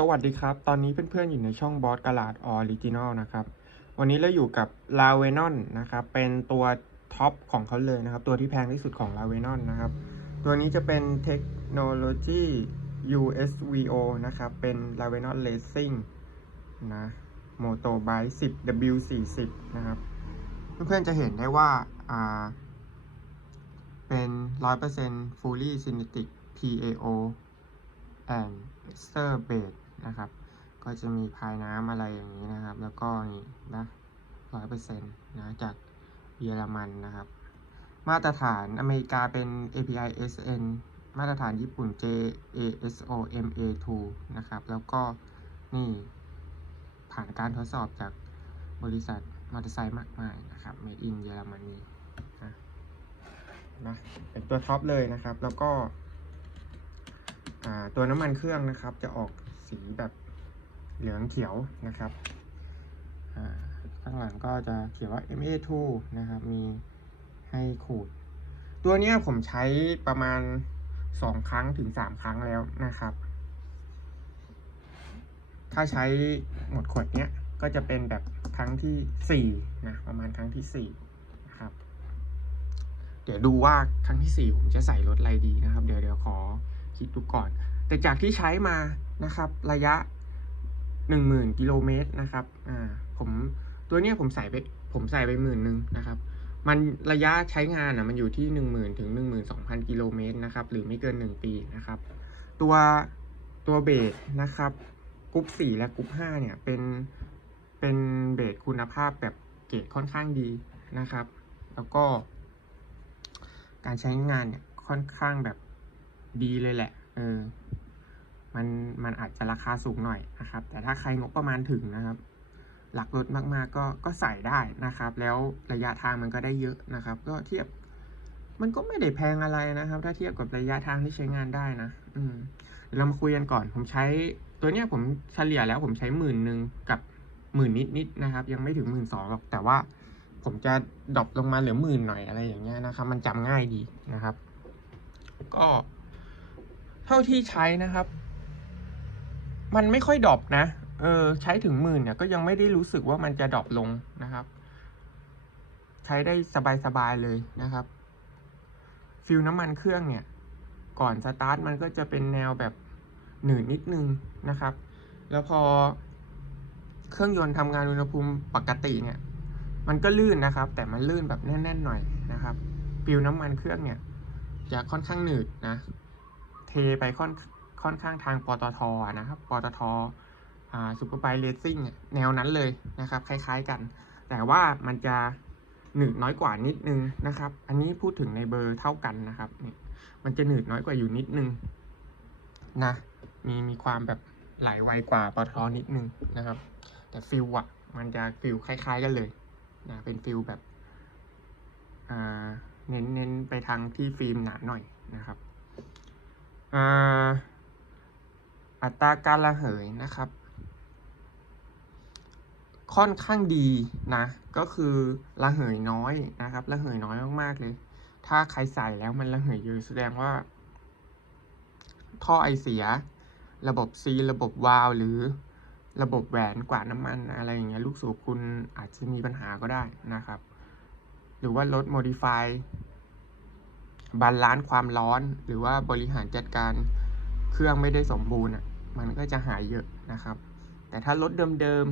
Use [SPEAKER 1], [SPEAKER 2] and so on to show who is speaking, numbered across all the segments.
[SPEAKER 1] สวัสดีครับ ตอนนี้เพื่อนๆอยู่ในช่องบอสกาลาดออริจินอลนะครับ วันนี้เราอยู่กับลาเวนอนนะครับ เป็นตัวท็อปของเขาเลยนะครับ ตัวที่แพงที่สุดของลาเวนอนนะครับ ตัวนี้จะเป็นเทคโนโลยี USVO นะครับ เป็น l a v e n o n Racing นะ m o t o b i k e 10 W40 นะครับ เพื่อนๆจะเห็นได้ว่าอ่าเป็น 100% fully synthetic PAO and ester base นะครับ ก็จะมีพายน้ำอะไรอย่างนี้นะครับ แล้วก็นี่นะ100%นต์นะจากเยอรมันนะครับ มาตรฐานอเมริกาเป็น API SN มาตรฐานญี่ปุ่น JASO MA2 นะครับ แล้วก็นี่ผ่านการทดสอบจากบริษัทมอเตอร์ไซค์มากมายนะครับ Made in เยอรมนีนะนะเป็นตัวท็อปเลยนะครับ แล้วก็ตัวน้ำมันเครื่องนะครับจะออก สีแบบเหลืองเขียวนะครับข้างหลังก็จะเขียนว่า MA2 นะครับ มีให้ขูด ตัวเนี้ยผมใช้ประมาณสองครั้งถึงสามครั้งแล้วนะครับ ถ้าใช้หมดขวดเนี้ยก็จะเป็นแบบครั้งที่สี่นะประมาณครั้งที่สี่นะครับ เดี๋ยวดูว่าครั้งที่สี่ผมจะใส่รถอะไรดีนะครับ เดี๋ยวเดี๋ยวขอคิดดูก่อน แต่จากที่ใช้มานะครับระยะหนึ่งหมื่นกิโลเมตรนะครับอ่าผมตัวเนี้ยผมใส่ไปผมใส่ไปหมื่นหนึ่งนะครับมันระยะใช้งานอะมันอยู่ที่หนึ่งหมื่นถึงหนึ่งหมื่นสองพันกิโลเมตรนะครับหรือไม่เกินหนึ่งปีนะครับตัวตัวเบสนะครับกรุ๊ปสี่และกรุ๊ปห้าเนี่ยเป็นเป็นเบสคุณภาพแบบเกรดค่อนข้างดีนะครับ แล้วก็ การใช้งานเนี่ยค่อนข้างแบบดีเลยแหละเออ มันมันอาจจะราคาสูงหน่อยนะครับ แต่ถ้าใครงบประมาณถึงนะครับ หลักรถมากๆก็ก็ใส่ได้นะครับ แล้วระยะทางมันก็ได้เยอะนะครับ ก็เทียบ มันก็ไม่ได้แพงอะไรนะครับ ถ้าเทียบกับระยะทางที่ใช้งานได้นะ อืมเดี๋ยวเรามาคุยกันก่อน ผมใช้ตัวเนี้ยผมเฉลี่ยแล้วผมใช้หมื่นหนึ่งกับหมื่นนิดๆนะครับ ยังไม่ถึงหมื่นสองหรอกแต่ว่า ผมจะดรอปลงมาเหลือหมื่นหน่อยอะไรอย่างเงี้ยนะครับ มันจำง่ายดีนะครับ ก็ เท่าที่ใช้นะครับ มันไม่ค่อยดรอปนะ เออ ใช้ถึงหมื่นเนี่ยก็ยังไม่ได้รู้สึกว่ามันจะดรอปลงนะครับ ใช้ได้สบายๆเลยนะครับ ฟิลน้ำมันเครื่องเนี่ย ก่อนสตาร์ทมันก็จะเป็นแนวแบบหนืดนิดนึงนะครับ แล้วพอเครื่องยนต์ทำงานอุณหภูมิปกติเนี่ย มันก็ลื่นนะครับ แต่มันลื่นแบบแน่น ๆ หน่อยนะครับปิวน้ำมันเครื่องเนี่ยจะค่อนข้างหนืดนะ เทไปค่อน ค่อนข้างทางปตทนะครับปตทอ่าซูเปอร์ไบเรซิ่งแนวนั้นเลยนะครับ คล้ายๆกัน แต่ว่ามันจะหนืดน้อยกว่านิดนึงนะครับ อันนี้พูดถึงในเบอร์เท่ากันนะครับนี่มันจะหนืดน้อยกว่าอยู่นิดนึงนะ มีมีความแบบไหลไวกว่าปตทนิดนึงนะครับ แต่ฟิลอะมันจะฟิลคล้ายๆกันเลยนะเป็นฟิลแบบเน้นเน้นไปทางที่ฟิล์มหนาหน่อยนะครับอ่า อัตราการระเหยนะครับ ค่อนข้างดีนะ ก็คือระเหยน้อยนะครับระเหยน้อยมากๆเลย ถ้าใครใส่แล้วมันระเหยเยอะแสดงว่า ท่อไอเสีย ระบบซีระบบวาล์วหรือระบบแหวนกวาดน้ำมันอะไรอย่างเงี้ยลูกสูบคุณอาจจะมีปัญหาก็ได้นะครับ หรือว่ารถโมดิฟายบาลานซ์ความร้อน หรือว่าบริหารจัดการ เครื่องไม่ได้สมบูรณ์อะมันก็จะหายเยอะนะครับ แต่ถ้ารถเดิม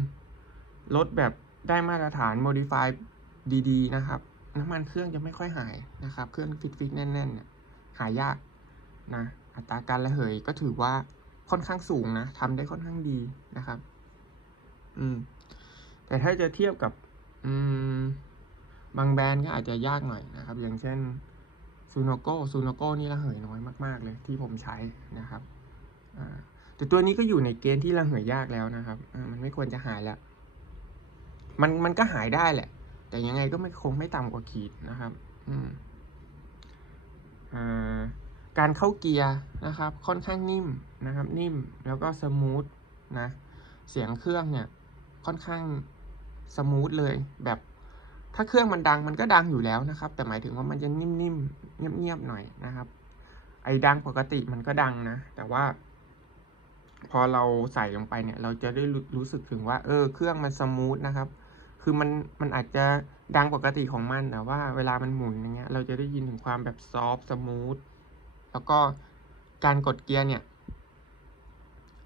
[SPEAKER 1] ๆรถแบบได้มาตรฐานโมดิฟายดีๆ นะครับ น้ำมันเครื่องจะไม่ค่อยหายนะครับ เครื่องฟิตๆแน่นๆเนี่ยหายากนะอัตราการระเหยก็ถือว่าค่อนข้างสูงนะทำได้ค่อนข้างดีนะครับ อืม แต่ถ้าจะเทียบกับ อืม บางแบรนด์ก็อาจจะยากหน่อยนะครับ อย่างเช่นซูโนโกซูโนโกนี่ระเหยน้อยมาก ๆ เลยที่ผมใช้นะครับ แต่ตัวนี้ก็อยู่ในเกณฑ์ที่ระเหยยากแล้วนะครับมันไม่ควรจะหายแล้ว มันมันก็หายได้แหละ แต่ยังไงก็ไม่คงไม่ต่ำกว่าขีดนะครับ อืมการเข้าเกียร์นะครับ ค่อนข้างนิ่มนะครับ นิ่มแล้วก็สมูทนะ เสียงเครื่องเนี่ย ค่อนข้างสมูทเลย แบบถ้าเครื่องมันดังมันก็ดังอยู่แล้วนะครับ แต่หมายถึงว่ามันจะนิ่มๆเงียบๆหน่อยนะครับ ไอ้ดังปกติมันก็ดังนะ แต่ว่า พอเราใส่ลงไปเนี่ย เราจะได้รู้สึกถึงว่า เออ เครื่องมันสมูทนะครับ คือมันมันอาจจะดังปกติของมันแต่ว่าเวลามันหมุนอย่างเงี้ย เราจะได้ยินถึงความแบบซอฟต์สมูทแล้วก็การกดเกียร์เนี่ย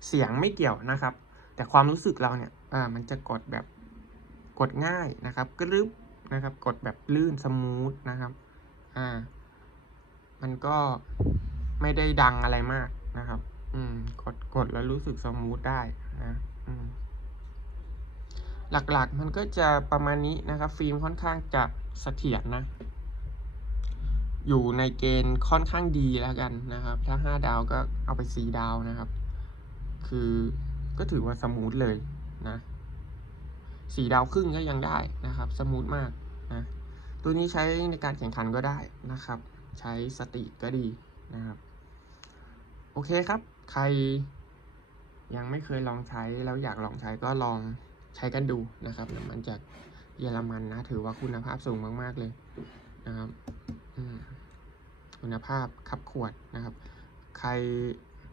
[SPEAKER 1] เสียงไม่เกี่ยวนะครับ แต่ความรู้สึกเราเนี่ย อ่า มันจะกดแบบกดง่ายนะครับกรึบนะครับ กดแบบลื่นสมูทนะครับ อ่า มันก็ไม่ได้ดังอะไรมากนะครับ อืม กดกดแล้วรู้สึกสมูทได้นะอืมหลักๆ มันก็จะประมาณนี้นะครับ ฟิล์มค่อนข้างจะเสถียรนะอยู่ในเกณฑ์ค่อนข้างดีแล้วกันนะครับ ถ้าห้าดาวก็เอาไปสี่ดาวนะครับ คือก็ถือว่าสมูทเลยนะสี่ดาวครึ่งก็ยังได้นะครับ สมูทมากนะตัวนี้ใช้ในการแข่งขันก็ได้นะครับ ใช้สติก็ดีนะครับ โอเคครับ ใครยังไม่เคยลองใช้แล้วอยากลองใช้ก็ลองใช้กันดูนะครับน้ำมันจากเยอรมันนะ ถือว่าคุณภาพสูงมาก ๆ เลยนะครับคุณภาพขับขวดนะครับ ใคร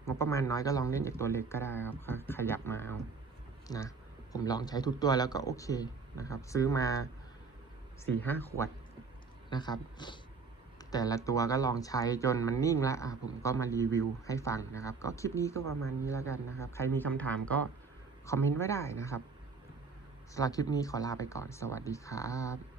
[SPEAKER 1] งบประมาณน้อยก็ลองเล่นจากตัวเล็กก็ได้ครับ ขยับมาเอานะผมลองใช้ทุกตัวแล้วก็โอเคนะครับ ซื้อมาสี่ห้าขวดนะครับ ละตัวก็ลองใช้จนมันนิ่งแล้วอะผมก็มารีวิวให้ฟังนะครับ ก็คลิปนี้ก็ประมาณนี้แล้วกันนะครับ ใครมีคำถามก็คอมเมนต์ไว้ได้นะครับสำหรับคลิปนี้ขอลาไปก่อน สวัสดีครับ